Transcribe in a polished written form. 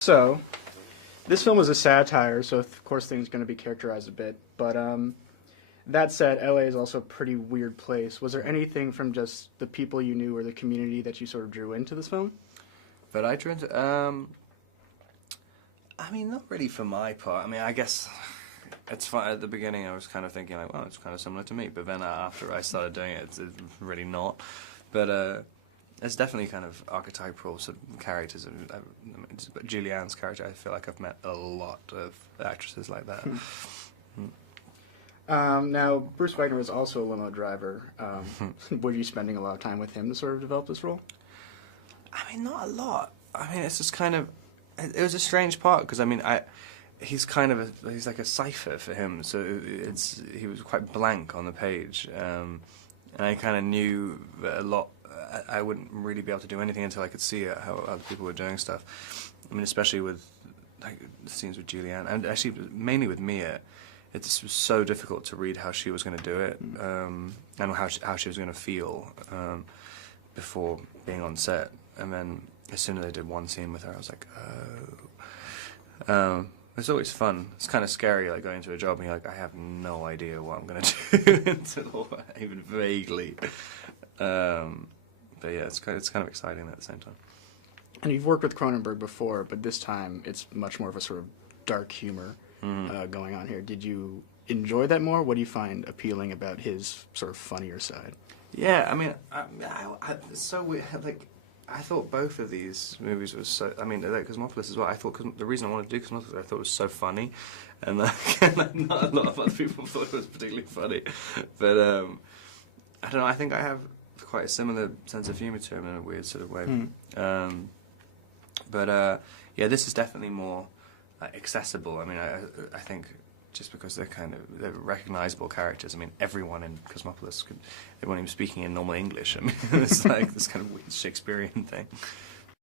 So, this film is a satire, so of course things are going to be characterized a bit. But that said, LA is also a pretty weird place. Was there anything from just the people you knew or the community that you sort of drew into this film? But I drew into, I mean, not really for my part. I mean, I guess it's fun. At the beginning, I was kind of thinking like, well, it's kind of similar to me. But then after I started doing it, it's really not. But it's definitely kind of archetypal sort of characters. I mean, Julianne's character, I feel like I've met a lot of actresses like that. Now, Bruce Wagner was also a limo driver. Were you spending a lot of time with him to sort of develop this role? I mean, not a lot. I mean, it's just kind of, it was a strange part because I mean, he's kind of he's like a cipher for him, so he was quite blank on the page, and I kind of knew that a lot. I wouldn't really be able to do anything until I could see how other people were doing stuff. I mean, especially with like the scenes with Julianne, and actually mainly with Mia. It just was so difficult to read how she was going to do it, and how she was going to feel before being on set. And then as soon as I did one scene with her, I was like, oh. It's always fun. It's kind of scary, like going into a job and you're like, I have no idea what I'm going to do until even vaguely. But yeah, it's kind of exciting at the same time. And you've worked with Cronenberg before, but this time it's much more of a sort of dark humor going on here. Did you enjoy that more? What do you find appealing about his sort of funnier side? Yeah, I mean, it's so weird. Like, I thought both of these movies were so. I mean, like Cosmopolis as well. I thought the reason I wanted to do Cosmopolis, I thought it was so funny, and like, not a lot of other people thought it was particularly funny. But I don't know. I think I have quite a similar sense of humor to him in a weird sort of way. Yeah, this is definitely more accessible. I mean, I think just because they're recognizable characters. I mean, everyone in Cosmopolis they weren't even speaking in normal English. I mean, it's like this kind of weird Shakespearean thing.